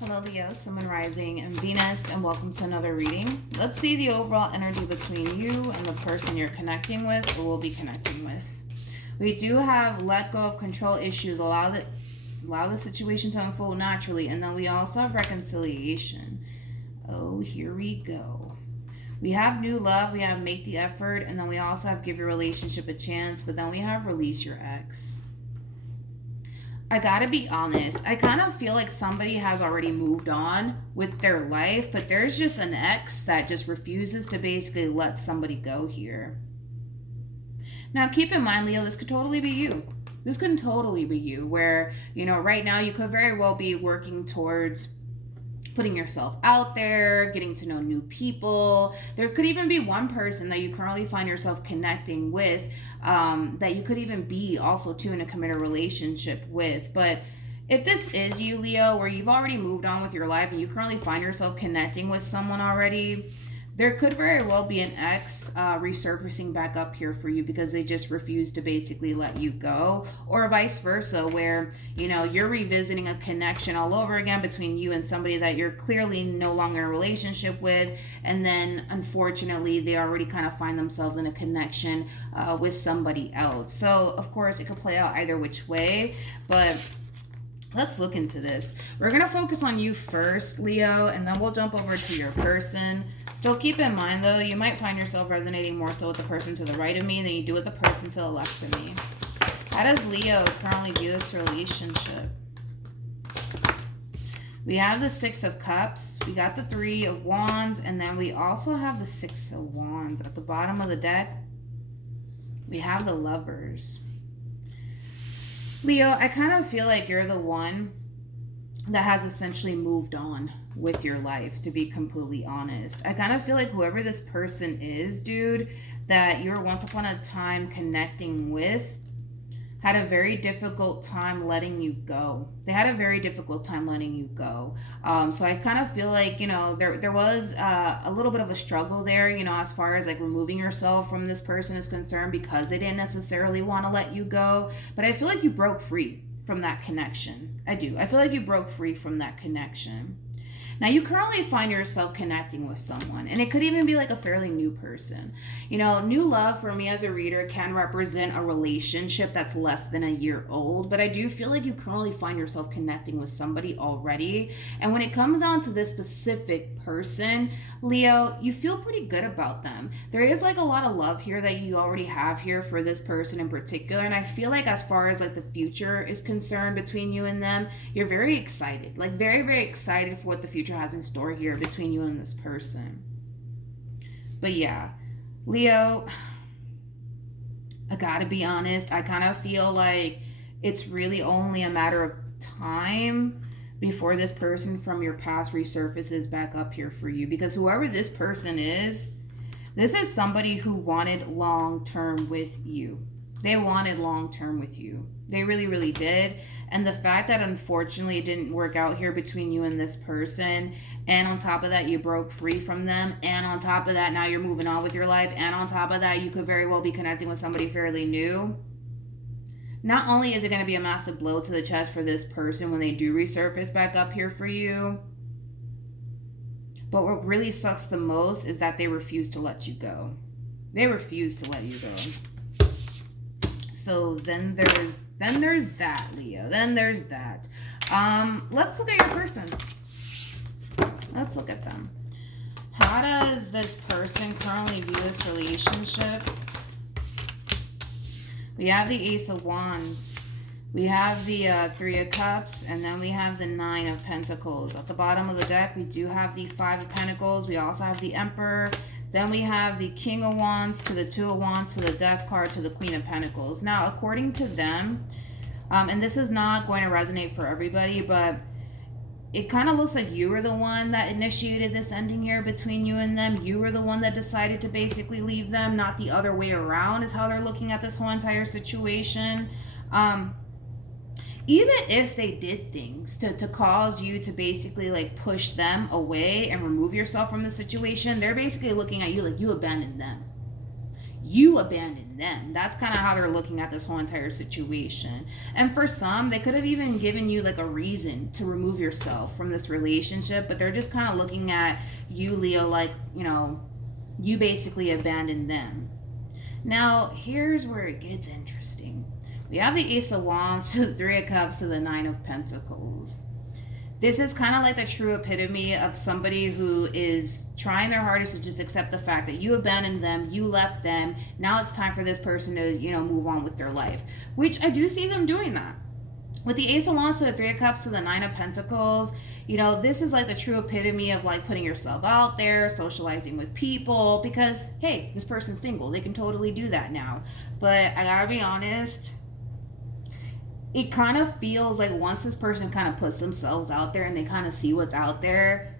Hello Leo, Sun, Rising, and Venus, and welcome to another reading. Let's see the overall energy between you and the person you're connecting with or will be connecting with. We do have let go of control issues, allow the situation to unfold naturally, and then we also have reconciliation. Oh, here we go. We have new love, we have make the effort, and then we also have give your relationship a chance, but then we have release your ex. I gotta be honest, I kind of feel like somebody has already moved on with their life, but there's just an ex that just refuses to basically let somebody go here. Now, keep in mind, Leo, this could totally be you. This could totally be you, where, right now you could very well be working towards putting yourself out there, getting to know new people. There could even be one person that you currently find yourself connecting with that you could even be also too in a committed relationship with. But if this is you, Leo, where you've already moved on with your life and you currently find yourself connecting with someone already, there could very well be an ex resurfacing back up here for you because they just refuse to basically let you go, or vice versa, where you're revisiting a connection all over again between you and somebody that you're clearly no longer in a relationship with, and then unfortunately they already kind of find themselves in a connection with somebody else. So of course it could play out either which way, but let's look into this. We're going to focus on you first, Leo, and then we'll jump over to your person. Still keep in mind, though, you might find yourself resonating more so with the person to the right of me than you do with the person to the left of me. How does Leo currently view this relationship? We have the Six of Cups, we got the Three of Wands, and then we also have the Six of Wands. At the bottom of the deck, we have the Lovers. Leo, I kind of feel like you're the one that has essentially moved on with your life, to be completely honest. I kind of feel like whoever this person is, dude, that you were once upon a time connecting with had a very difficult time letting you go. They had a very difficult time letting you go. So I kind of feel like, there was a little bit of a struggle there, as far as like removing yourself from this person is concerned, because they didn't necessarily want to let you go. But I feel like you broke free from that connection. I do. I feel like you broke free from that connection. Now, you currently find yourself connecting with someone, and it could even be like a fairly new person. New love for me as a reader can represent a relationship that's less than a year old, but I do feel like you currently find yourself connecting with somebody already. And when it comes down to this specific person, Leo, you feel pretty good about them. There is like a lot of love here that you already have here for this person in particular, and I feel like as far as like the future is concerned between you and them, you're very excited, like very, very excited for what the future has in store here between you and this person. But yeah, Leo, I gotta be honest, I kind of feel like it's really only a matter of time before this person from your past resurfaces back up here for you, because whoever this person is, this is somebody who wanted long term with you. They wanted long term with you. They really, really did. And the fact that unfortunately it didn't work out here between you and this person, and on top of that, you broke free from them, and on top of that, now you're moving on with your life, and on top of that, you could very well be connecting with somebody fairly new. Not only is it going to be a massive blow to the chest for this person when they do resurface back up here for you, but what really sucks the most is that they refuse to let you go. They refuse to let you go. So then there's that, Leo. Then there's that. Let's look at your person. Let's look at them. How does this person currently view this relationship? We have the Ace of Wands. We have the Three of Cups, and then we have the Nine of Pentacles. At the bottom of the deck, we do have the Five of Pentacles. We also have the Emperor. Then we have the King of Wands to the Two of Wands to the Death card to the Queen of Pentacles. Now, according to them, and this is not going to resonate for everybody, but it kind of looks like you were the one that initiated this ending here between you and them. You were the one that decided to basically leave them, not the other way around is how they're looking at this whole entire situation. Even if they did things to cause you to basically like push them away and remove yourself from the situation, they're basically looking at you like you abandoned them. you abandoned them. That's kind of how they're looking at this whole entire situation. And for some, they could have even given you like a reason to remove yourself from this relationship, but they're just kind of looking at you, Leo, like, you know, you basically abandoned them. Now, here's where it gets interesting. We have the Ace of Wands to the Three of Cups to the Nine of Pentacles. This is kind of like the true epitome of somebody who is trying their hardest to just accept the fact that you abandoned them, you left them. Now it's time for this person to, you know, move on with their life, which I do see them doing that. With the Ace of Wands to the Three of Cups to the Nine of Pentacles, you know, this is like the true epitome of like putting yourself out there, socializing with people, because, hey, this person's single. They can totally do that now. But I gotta be honest, it kind of feels like once this person kind of puts themselves out there and they kind of see what's out there,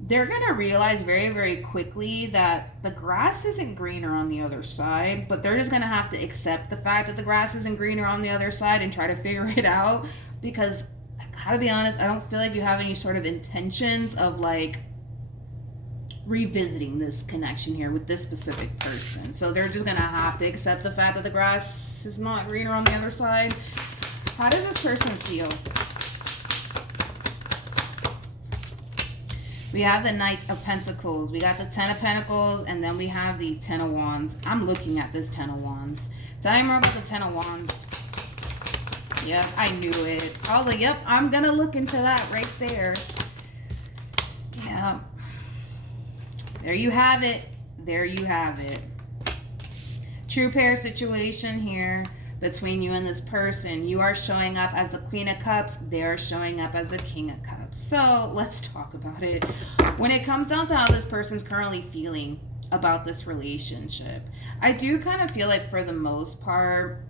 they're going to realize very, very quickly that the grass isn't greener on the other side, but they're just going to have to accept the fact that the grass isn't greener on the other side and try to figure it out, because I gotta be honest, I don't feel like you have any sort of intentions of like revisiting this connection here with this specific person. So they're just going to have to accept the fact that the grass is not greener on the other side. How does this person feel? We have the Knight of Pentacles. We got the Ten of Pentacles, and then we have the Ten of Wands. I'm looking at this Ten of Wands. Tell me more about the Ten of Wands. Yep, I knew it. I was like, yep, I'm going to look into that right there. Yeah. There you have it. There you have it. True pair situation here between you and this person. You are showing up as the Queen of Cups. They're showing up as the King of Cups. So let's talk about it. When it comes down to how this person's currently feeling about this relationship, I do kind of feel like for the most part,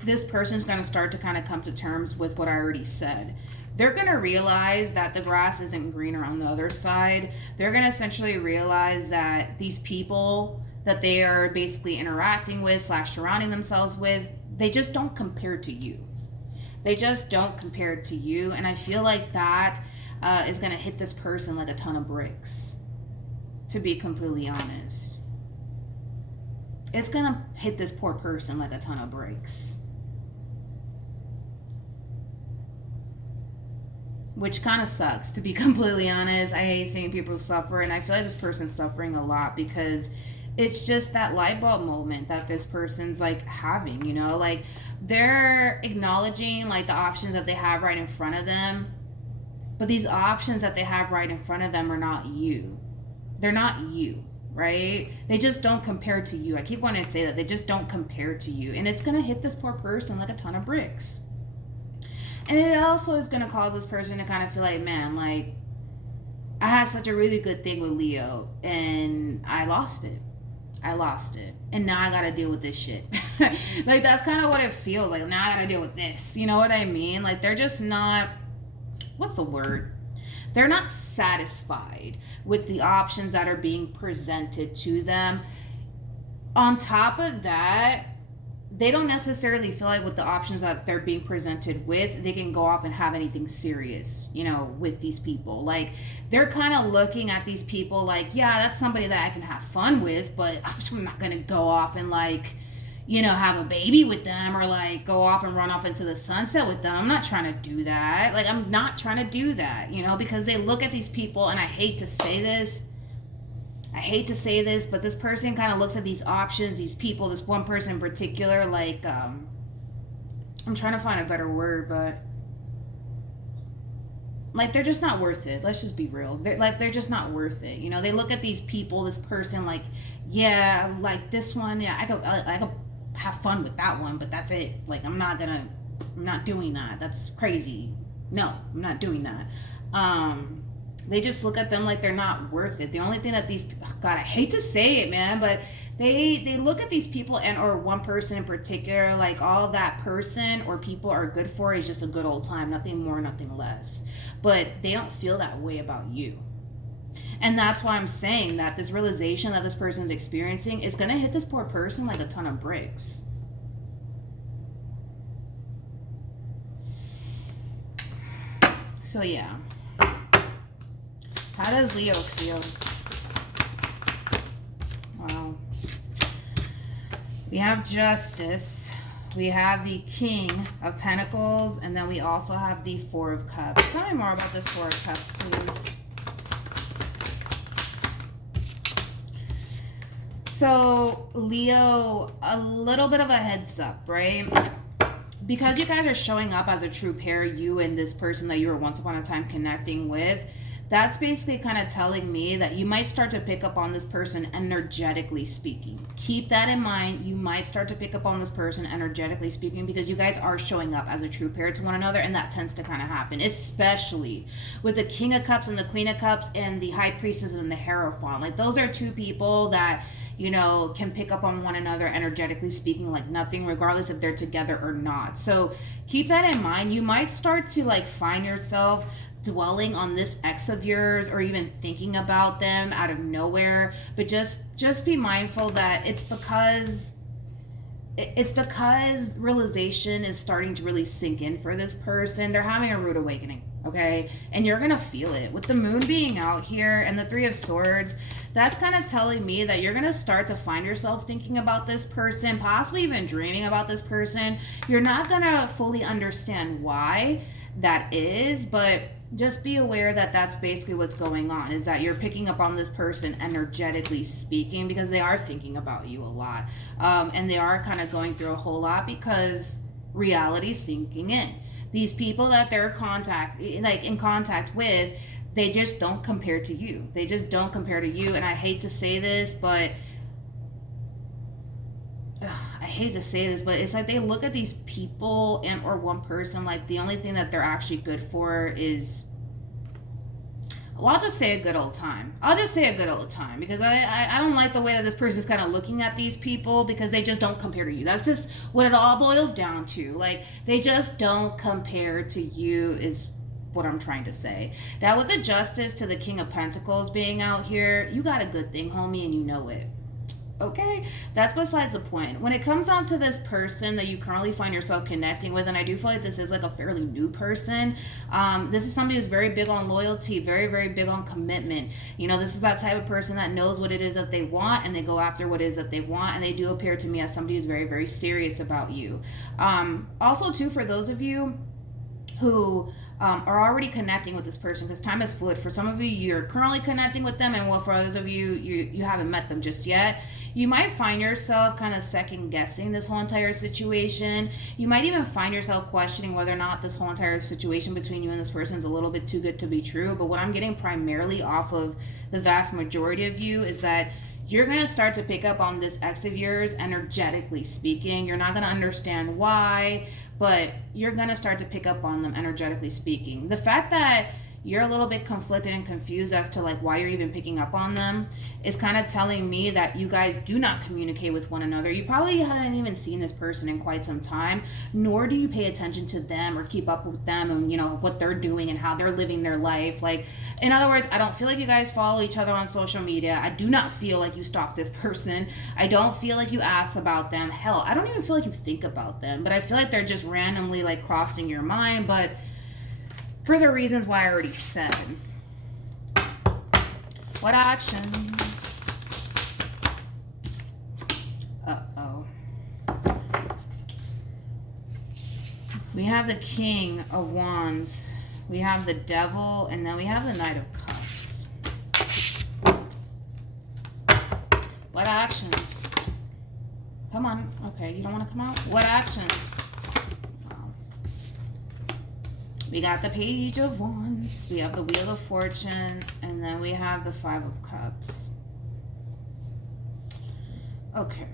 this person's going to start to kind of come to terms with what I already said. They're going to realize that the grass isn't greener on the other side. They're going to essentially realize that these people that they are basically interacting with / surrounding themselves with, they just don't compare to you. They just don't compare to you. And I feel like that is going to hit this person like a ton of bricks, to be completely honest. It's going to hit this poor person like a ton of bricks. Which kind of sucks, to be completely honest. I hate seeing people suffer, and I feel like this person's suffering a lot because it's just that light bulb moment that this person's like having, you know, like they're acknowledging like the options that they have right in front of them, but these options that they have right in front of them are not you. They're not you, right? They just don't compare to you. I keep wanting to say that. They just don't compare to you, and it's going to hit this poor person like a ton of bricks. And it also is going to cause this person to kind of feel like, man, like I had such a really good thing with Leo and I lost it. And now I got to deal with this shit. Like that's kind of what it feels like. Now I got to deal with this. You know what I mean? Like they're just not, what's the word? They're not satisfied with the options that are being presented to them. On top of that, they don't necessarily feel like with the options that they're being presented with, they can go off and have anything serious, you know, with these people. Like, they're kind of looking at these people like, yeah, that's somebody that I can have fun with, but I'm not going to go off and, like, you know, have a baby with them or, like, go off and run off into the sunset with them. I'm not trying to do that. Like, I'm not trying to do that, you know, because they look at these people, and I hate to say this, but this person kind of looks at these options, these people, this one person in particular, like, I'm trying to find a better word, but, like, they're just not worth it. Let's just be real. They're just not worth it. You know, they look at these people, this person, like, yeah, like, this one, yeah, I go have fun with that one, but that's it. Like, I'm not doing that. That's crazy. No, I'm not doing that. They just look at them like they're not worth it. The only thing that these, God, I hate to say it, man, but they look at these people and or one person in particular, like all that person or people are good for is just a good old time, nothing more, nothing less. But they don't feel that way about you. And that's why I'm saying that this realization that this person's experiencing is going to hit this poor person like a ton of bricks. So yeah. How does Leo feel? Wow. We have Justice. We have the King of Pentacles. And then we also have the Four of Cups. Tell me more about this Four of Cups, please. So, Leo, a little bit of a heads up, right? Because you guys are showing up as a true pair, you and this person that you were once upon a time connecting with, that's basically kind of telling me that you might start to pick up on this person energetically speaking. Keep that in mind. You might start to pick up on this person energetically speaking because you guys are showing up as a true pair to one another, and that tends to kind of happen, especially with the King of Cups and the Queen of Cups and the High Priestess and the Hierophant. Like, those are two people that, you know, can pick up on one another energetically speaking like nothing, regardless if they're together or not. So keep that in mind. You might start to like find yourself dwelling on this ex of yours or even thinking about them out of nowhere, but just be mindful that it's because realization is starting to really sink in for this person. They're having a rude awakening, okay? And you're gonna feel it with the moon being out here and the Three of Swords. That's kind of telling me that you're gonna start to find yourself thinking about this person, possibly even dreaming about this person. You're not gonna fully understand why that is, but just be aware that that's basically what's going on, is that you're picking up on this person energetically speaking because they are thinking about you a lot, and they are kind of going through a whole lot because reality's sinking in. These people that they're in contact with, they just don't compare to you. They just don't compare to you. And I hate to say this, but it's like they look at these people and or one person like the only thing that they're actually good for is, well, I'll just say a good old time. Because I don't like the way that this person's kind of looking at these people because they just don't compare to you. That's just what it all boils down to. Like, they just don't compare to you is what I'm trying to say. Now, with the Justice to the King of Pentacles being out here, you got a good thing, homie, and you know it. Okay, that's besides the point. When it comes down to this person that you currently find yourself connecting with, and I do feel like this is like a fairly new person, this is somebody who's very big on loyalty, very, very big on commitment. You know, this is that type of person that knows what it is that they want and they go after what it is that they want, and they do appear to me as somebody who's very, very serious about you. Also, too, for those of you who are already connecting with this person, because time is fluid. For some of you, you're currently connecting with them, and for others of you, you haven't met them just yet. You might find yourself kind of second guessing this whole entire situation. You might even find yourself questioning whether or not this whole entire situation between you and this person is a little bit too good to be true. But what I'm getting primarily off of the vast majority of you is that you're going to start to pick up on this ex of yours energetically speaking. You're not going to understand why, but you're going to start to pick up on them energetically speaking. The fact that you're a little bit conflicted and confused as to like why you're even picking up on them is kind of telling me that you guys do not communicate with one another. You probably haven't even seen this person in quite some time, nor do you pay attention to them or keep up with them and, you know, what they're doing and how they're living their life. Like, in other words, I don't feel like you guys follow each other on social media. I do not feel like you stalk this person. I don't feel like you ask about them. Hell, I don't even feel like you think about them, but I feel like they're just randomly like crossing your mind, but for the reasons why I already said. What actions? Uh-oh. We have the King of Wands. We have the Devil, and then we have the Knight of Cups. What actions? Come on. Okay, you don't want to come out? What actions? We got the Page of Wands, we have the Wheel of Fortune, and then we have the Five of Cups. Okay.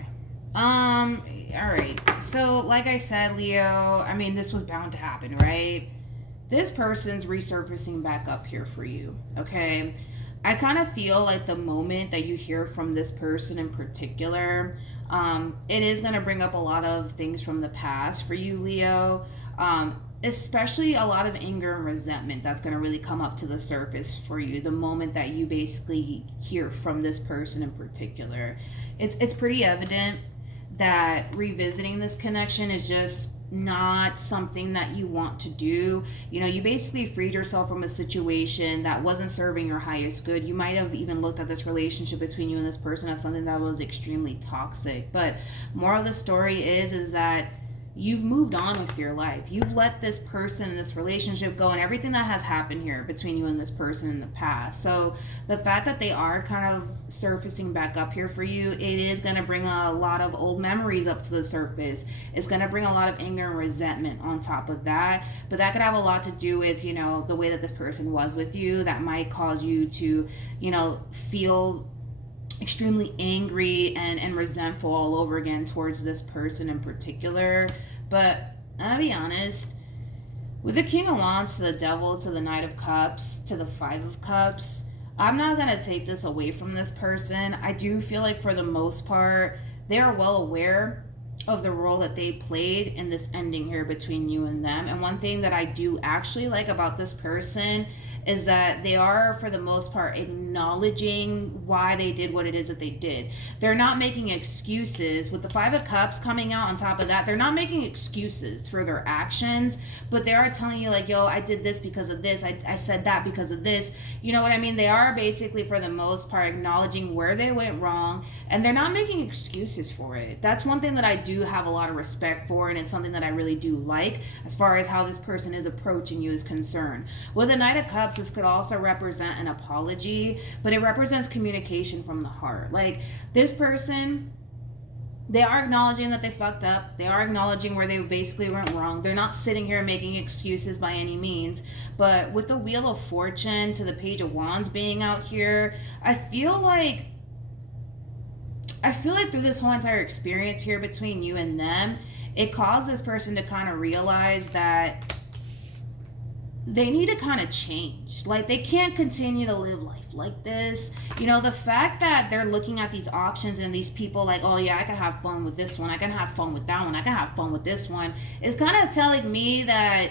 All right. So, like I said, Leo, I mean, this was bound to happen, right? This person's resurfacing back up here for you, okay? I kind of feel like the moment that you hear from this person in particular, it is going to bring up a lot of things from the past for you, Leo. Especially a lot of anger and resentment that's going to really come up to the surface for you the moment that you basically hear from this person in particular. It's pretty evident that revisiting this connection is just not something that you want to do. You know, you basically freed yourself from a situation that wasn't serving your highest good. You might have even looked at this relationship between you and this person as something that was extremely toxic. But moral of the story is that you've moved on with your life. You've let this person, this relationship go, and everything that has happened here between you and this person in the past. So the fact that they are kind of surfacing back up here for you, it is going to bring a lot of old memories up to the surface. It's going to bring a lot of anger and resentment on top of that. But that could have a lot to do with, you know, the way that this person was with you. That might cause you to, you know, feel extremely angry and resentful all over again towards this person in particular. But I'll be honest, with the King of Wands to the Devil to the Knight of Cups to the Five of Cups, I'm not going to take this away from this person. I do feel like for the most part, they are well aware of the role that they played in this ending here between you and them. And one thing that I do actually like about this person is that they are, for the most part, acknowledging why they did what it is that they did. They're not making excuses. With the Five of Cups coming out on top of that, they're not making excuses for their actions, but they are telling you, like, yo, I did this because of this. I said that because of this. You know what I mean? They are basically, for the most part, acknowledging where they went wrong, and they're not making excuses for it. That's one thing that I do have a lot of respect for, and it's something that I really do like as far as how this person is approaching you is concerned. With the Knight of Cups, this could also represent an apology, but it represents communication from the heart. Like, this person, they are acknowledging that they fucked up. They are acknowledging where they basically went wrong. They're not sitting here making excuses by any means. But with the Wheel of Fortune to the Page of Wands being out here, I feel like through this whole entire experience here between you and them, it caused this person to kind of realize that they need to kind of change. Like, they can't continue to live life like this. You know, the fact that they're looking at these options and these people like, oh yeah, I can have fun with this one, I can have fun with that one, I can have fun with this one, is kind of telling me that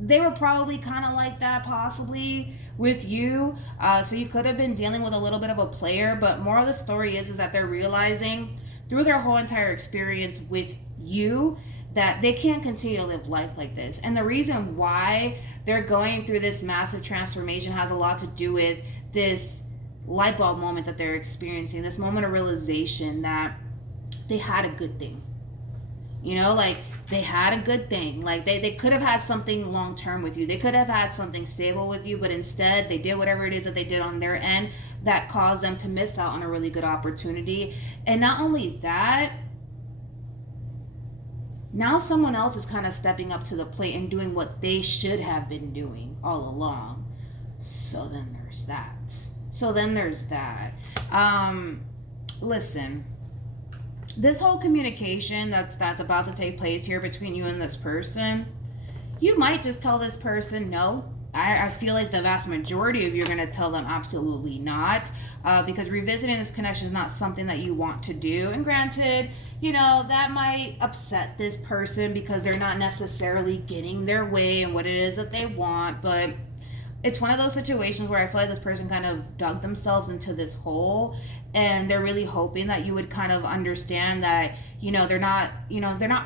they were probably kind of like that possibly with you. So you could have been dealing with a little bit of a player, but more of the story is that they're realizing through their whole entire experience with you that they can't continue to live life like this. And the reason why they're going through this massive transformation has a lot to do with this light bulb moment that they're experiencing, this moment of realization that they had a good thing. You know, like, they had a good thing. Like, they could have had something long term with you. They could have had something stable with you, but instead they did whatever it is that they did on their end that caused them to miss out on a really good opportunity. And not only that, now someone else is kind of stepping up to the plate and doing what they should have been doing all along. So then there's that. Listen, this whole communication that's about to take place here between you and this person, you might just tell this person no. I feel like the vast majority of you are going to tell them absolutely not, because revisiting this connection is not something that you want to do. And granted, you know, that might upset this person because they're not necessarily getting their way and what it is that they want, but it's one of those situations where I feel like this person kind of dug themselves into this hole, and they're really hoping that you would kind of understand that, you know, they're not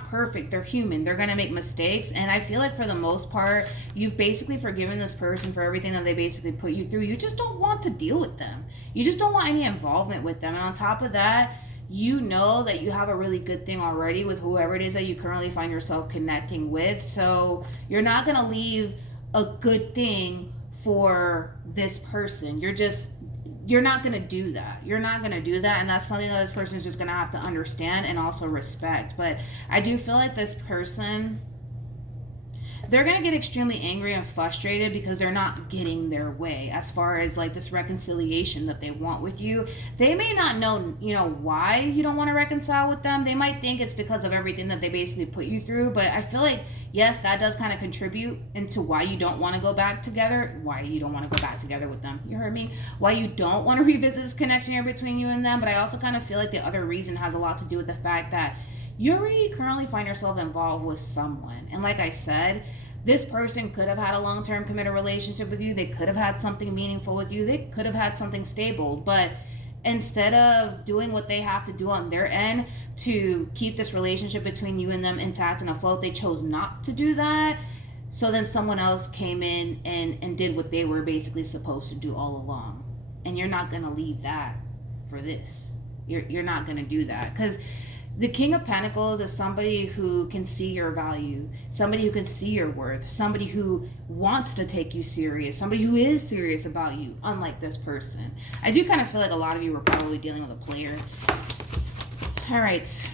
perfect. They're human. They're going to make mistakes. And I feel like for the most part, you've basically forgiven this person for everything that they basically put you through. You just don't want to deal with them. You just don't want any involvement with them. And on top of that, you know that you have a really good thing already with whoever it is that you currently find yourself connecting with. So you're not going to leave a good thing for this person. You're not going to do that. And that's something that this person is just going to have to understand and also respect. But I do feel like this person, they're going to get extremely angry and frustrated because they're not getting their way as far as like this reconciliation that they want with you. They may not know, you know, why you don't want to reconcile with them. They might think it's because of everything that they basically put you through. But I feel like, yes, that does kind of contribute into why you don't want to go back together, with them. You heard me? Why you don't want to revisit this connection here between you and them. But I also kind of feel like the other reason has a lot to do with the fact that you already currently find yourself involved with someone. And like I said, this person could have had a long-term committed relationship with you. They could have had something meaningful with you. They could have had something stable. But instead of doing what they have to do on their end to keep this relationship between you and them intact and afloat, they chose not to do that. So then someone else came in and did what they were basically supposed to do all along. And you're not going to leave that for this. You're not going to do that. Because the King of Pentacles is somebody who can see your value, somebody who can see your worth, somebody who wants to take you serious, somebody who is serious about you, unlike this person. I do kind of feel like a lot of you were probably dealing with a player. All right.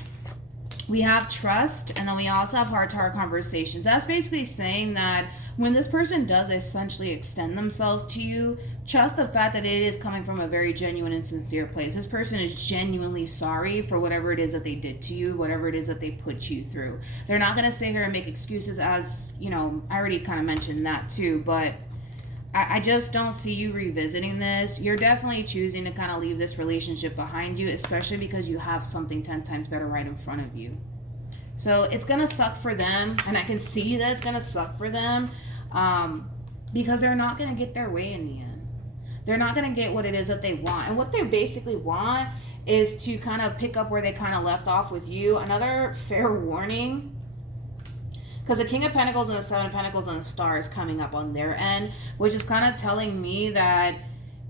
We have trust, and then we also have heart-to-heart conversations. That's basically saying that when this person does essentially extend themselves to you, trust the fact that it is coming from a very genuine and sincere place. This person is genuinely sorry for whatever it is that they did to you, whatever it is that they put you through. They're not going to sit here and make excuses, as, you know, I already kind of mentioned that too, but I just don't see you revisiting this. You're definitely choosing to kind of leave this relationship behind you, especially because you have something 10 times better right in front of you. So it's going to suck for them, and I can see that it's going to suck for them because they're not going to get their way in the end. They're not going to get what it is that they want. And what they basically want is to kind of pick up where they kind of left off with you. Another fair warning, because the King of Pentacles and the Seven of Pentacles and the Star is coming up on their end, which is kind of telling me that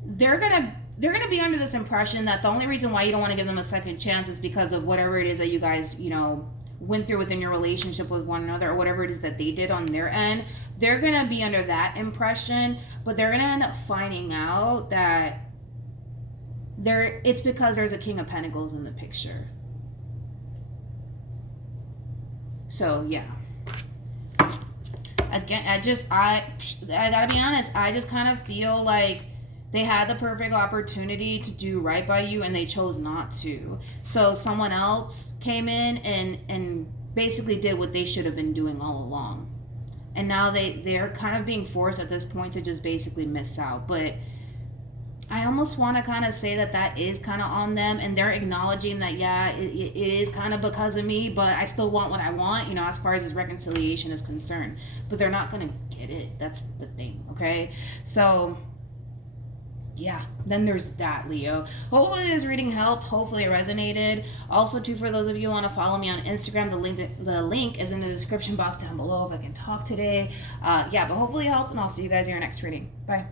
they're gonna be under this impression that the only reason why you don't want to give them a second chance is because of whatever it is that you guys, you know, went through within your relationship with one another, or whatever it is that they did on their end. They're gonna be under that impression, but they're gonna end up finding out that it's because there's a King of Pentacles in the picture. So yeah. Again, I gotta be honest, I just kind of feel like they had the perfect opportunity to do right by you and they chose not to. So someone else came in and basically did what they should have been doing all along. And now they're kind of being forced at this point to just basically miss out. But I almost want to kind of say that is kind of on them, and they're acknowledging that, yeah, it is kind of because of me, but I still want what I want, you know, as far as this reconciliation is concerned. But they're not going to get it. That's the thing, okay? So, yeah, then there's that, Leo. Hopefully this reading helped. Hopefully it resonated. Also, too, for those of you who want to follow me on Instagram, the link is in the description box down below if I can talk today. Yeah, but hopefully it helped, and I'll see you guys in your next reading. Bye.